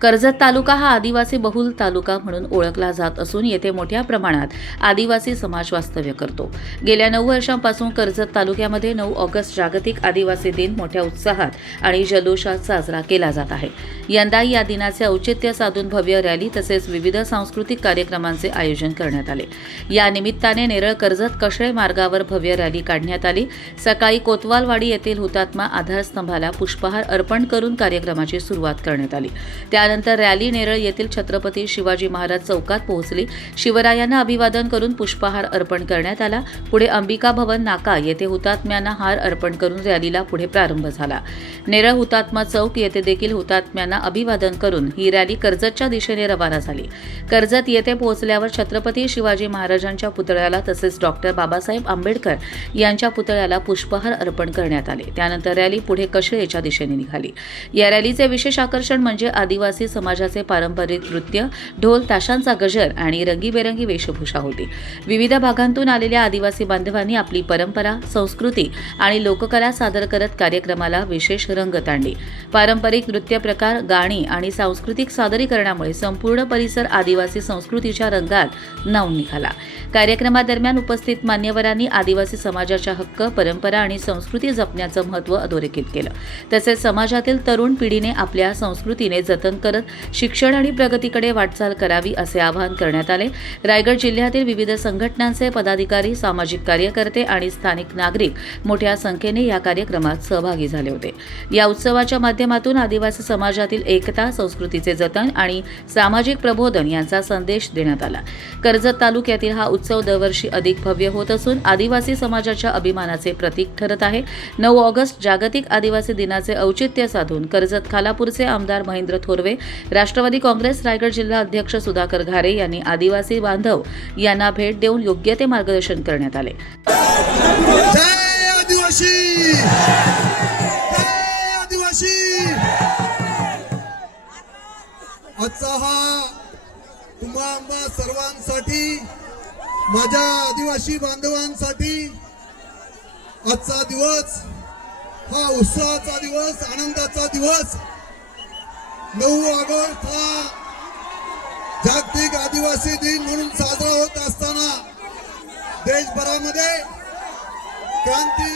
कर्जत तालुका हा आदिवासी बहुल तालुका म्हणून ओळखला जात असून येथे मोठ्या प्रमाणात आदिवासी समाज वास्तव्य करतो। गेल्या 9 वर्षांपासून कर्जत तालुक्यामध्ये 9 ऑगस्ट जागतिक आदिवासी दिन मोठ्या उत्साहात आणि जल्लोषात साजरा केला जात आहे। यंदाही या दिनाचे औचित्य साधून भव्य रॅली तसेच विविध सांस्कृतिक कार्यक्रमांचे आयोजन करण्यात आले। या निमित्ताने नेरळ कर्जत कशळे मार्गावर भव्य रॅली काढण्यात आली। सकाळी कोतवालवाडी येथील हुतात्मा आधारस्तंभाला पुष्पहार अर्पण करून कार्यक्रमाची सुरुवात करण्यात आली। त्यानंतर रॅली नेरळ येथील छत्रपती शिवाजी महाराज चौकात पोहोचली। शिवरायांना अभिवादन करून पुष्पहार अर्पण करण्यात आला। पुढे अंबिका भवन नाका येथे हुतात्म्यांना हार अर्पण करून रॅलीला पुढे प्रारंभ झाला। नेरळ हुतात्मा चौक येथे देखील हुतात्म्यांना अभिवादन करून ही रॅली कर्जतच्या दिशेने रवाना झाली। कर्जत येथे पोहोचल्यावर छत्रपती शिवाजी महाराजांच्या पुतळ्याला तसेच डॉक्टर बाबासाहेब आंबेडकर यांच्या पुतळ्याला पुष्पहार अर्पण करण्यात आले। त्यानंतर रॅली पुढे कशळेच्या दिशेने निघाली। या रॅलीचे विशेष आकर्षण म्हणजे आदिवासी समाजाचे पारंपरिक नृत्य, ढोल ताशांचा गजर आणि रंगीबेरंगी वेशभूषा होती। विविध भागांतून आलेल्या आदिवासी बांधवांनी आपली परंपरा, संस्कृती आणि लोककला सादर करत कार्यक्रमाला विशेष रंगत आणली। पारंपरिक नृत्य प्रकार, गाणी आणि सांस्कृतिक सादरीकरणामुळे संपूर्ण परिसर आदिवासी संस्कृतीच्या रंगात न्हाऊन निघाला। कार्यक्रमादरम्यान उपस्थित मान्यवरांनी आदिवासी समाजाच्या हक्क, परंपरा आणि संस्कृती जपण्याचं महत्त्व अधोरेखित केलं। तसेच समाजातील तरुण पिढीने आपल्या संस्कृतीने जतन करत शिक्षण आणि प्रगतीकडे वाटचाल करावी असे आवाहन करण्यात आले। रायगड जिल्ह्यातील विविध संघटनांचे पदाधिकारी, सामाजिक कार्यकर्ते आणि स्थानिक नागरिक मोठ्या संख्येने या कार्यक्रमात सहभागी झाले होते। या उत्सवाच्या माध्यमातून आदिवासी समाजातील एकता, संस्कृतीचे जतन आणि सामाजिक प्रबोधन यांचा संदेश देण्यात आला। कर्जत तालुक्यातील हा उत्सव दरवर्षी अधिक भव्य होत असून आदिवासी समाजाच्या अभिमानाचे प्रतीक ठरत आहे। 9 ऑगस्ट जागतिक आदिवासी दिनाचे औचित्य साधून कर्जत खालापूरचे आमदार महेंद्र थोरवे, राष्ट्रवादी काँग्रेस रायगड जिल्हा अध्यक्ष सुधाकर घारे यांनी आदिवासी बांधव यांना भेट देऊन योग्य ते मार्गदर्शन करण्यात आले। जय आदिवासी, जय आदिवासी। आजचा हा तुम्हा आम्हा सर्वांसाठी, माझ्या आदिवासी बांधवांसाठी आजचा दिवस हा उत्सवाचा दिवस, आनंदाचा दिवस। 9 ऑगस्ट हा जागतिक आदिवासी दिन म्हणून साजरा होत असताना देशभरामध्ये क्रांती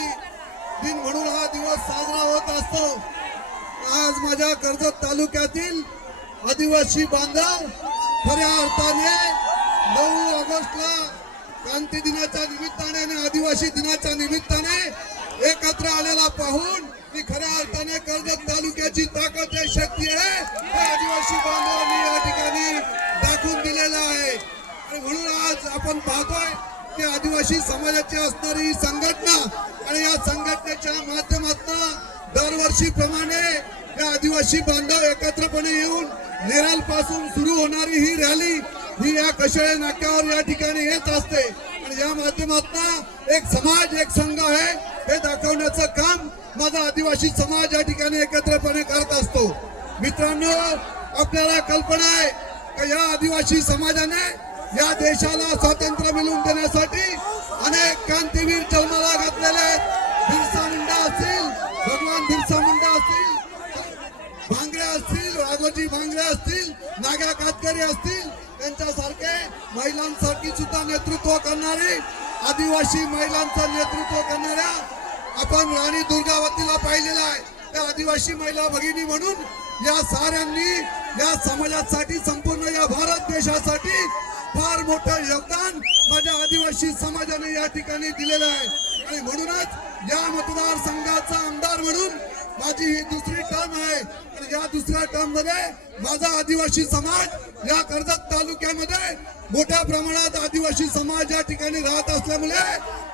दिन म्हणून हा दिवस साजरा होत असतो। आज माझ्या कर्जत तालुक्यातील आदिवासी बांधव खऱ्या अर्थाने 9 ऑगस्टला क्रांती दिनाच्या निमित्ताने आणि आदिवासी दिनाच्या निमित्ताने एकत्र आलेला पाहून की खऱ्या अर्थाने कर्जत तालुक्याची ताकद आहे, शक्ती आहे, हे आदिवासी बांधवांनी या ठिकाणी दाखवून दिलेलं आहे। आणि म्हणून आज आपण पाहतोय की आदिवासी समाजाची असणारी संघटना आणि या संघटनेच्या माध्यमातून दरवर्षीप्रमाणे या आदिवासी बांधव एकत्रपणे येऊन नेरळ पासून सुरू होणारी ही रॅली ही या कशळे नाक्यावर या ठिकाणी येत असते आणि या माध्यमातून एक समाज, एक संघ आहे हे दाखवण्याचं काम माझा आदिवासी समाज या ठिकाणी एकत्रपणे करत असतो। मित्रांनो, आपल्याला कल्पना आहे की या आदिवासी समाजाने या देशाला स्वातंत्र्य मिळवून देण्यासाठी अनेक क्रांतीवीर जन्माला घातलेले आहेत। बिरसा मुंडा असतील, भगवान बिरसा मुंडा असतील, भांगरे असतील, राघोजी भांगरे असतील, नागा कातकरी असतील, त्यांच्यासारखे महिलांसाठी सुद्धा नेतृत्व करणारे, आदिवासी महिलांचं नेतृत्व करणाऱ्या आपण राणी दुर्गावतीला पाहिलेला आहे। त्या आदिवासी महिला भगिनी म्हणून या साऱ्यांनी या समाजासाठी, संपूर्ण या भारत देशासाठी फार मोठं योगदान माझ्या आदिवासी समाजाने या ठिकाणी दिलेलं आहे। आणि म्हणूनच या मतदारसंघाचा आमदार म्हणून माझी ही दुसरी टर्म आहे आणि या दुसऱ्या टर्म मध्ये माझा आदिवासी समाज या कर्जत तालुक्यामध्ये मोठ्या प्रमाणात आदिवासी समाज या ठिकाणी राहत असल्यामुळे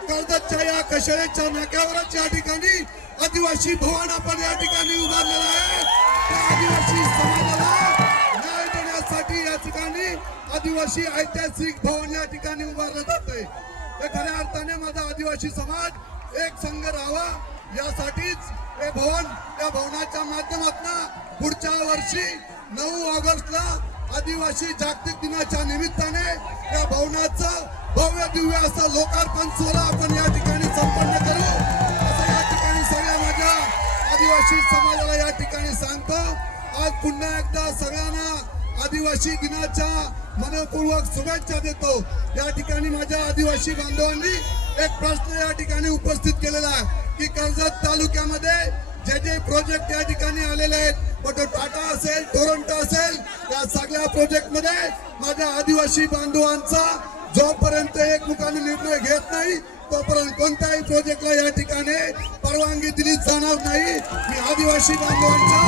कर्जतच्या या कशळेच्या नाक्यावरच या ठिकाणी आदिवासी भवन आपण या ठिकाणी उभारलेलं आहे। त्या आदिवासी समाजाला न्याय देण्यासाठी या ठिकाणी आदिवासी ऐतिहासिक भवन या ठिकाणी उभारलं जातंय। हे खऱ्या अर्थाने माझा आदिवासी समाज एक संघ राहावा यासाठीच हे भवन, या भवनाच्या माध्यमातून पुढच्या वर्षी 9 ऑगस्टला आदिवासी जागतिक दिनाच्या निमित्ताने या भवनाचं भव्य दिव्य असं लोकार्पण सोहळा आपण या ठिकाणी संपन्न करू असं या ठिकाणी सगळ्या माझ्या आदिवासी समाजाला या ठिकाणी सांगतो। आज पुन्हा एकदा सगळ्यांना आदिवासी दिनाच्या मनपूर्वक शुभेच्छा देतो। या ठिकाणी माझ्या आदिवासी बांधवांनी एक प्रश्न या ठिकाणी उपस्थित केलेला आहे की कर्जत तालुक्यामध्ये जे प्रोजेक्ट या ठिकाणी आलेले आहेत, मग तो टाटा असेल, टोरंटो असेल, या सगळ्या प्रोजेक्ट मध्ये माझ्या आदिवासी बांधवांचा जोपर्यंत एकमुखाने निर्णय घेत नाही तोपर्यंत कोणत्याही प्रोजेक्टला या ठिकाणी परवानगी दिली जाणार नाही। मी आदिवासी बांधवांच्या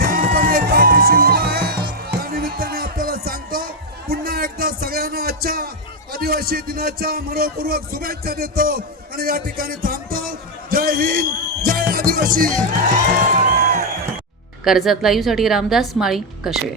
ठामपणे पाठीशी उभा आहे। त्या निमित्ताने आपल्याला सांगतो, पुन्हा एकदा सगळ्यांना आजच्या आदिवासी दिनाच्या मनपूर्वक शुभेच्छा देतो आणि या ठिकाणी थांबतो। जय हिंद, जय आदिवासी। कर्जत लाईव्हसाठी रामदास माळी, कशेळ।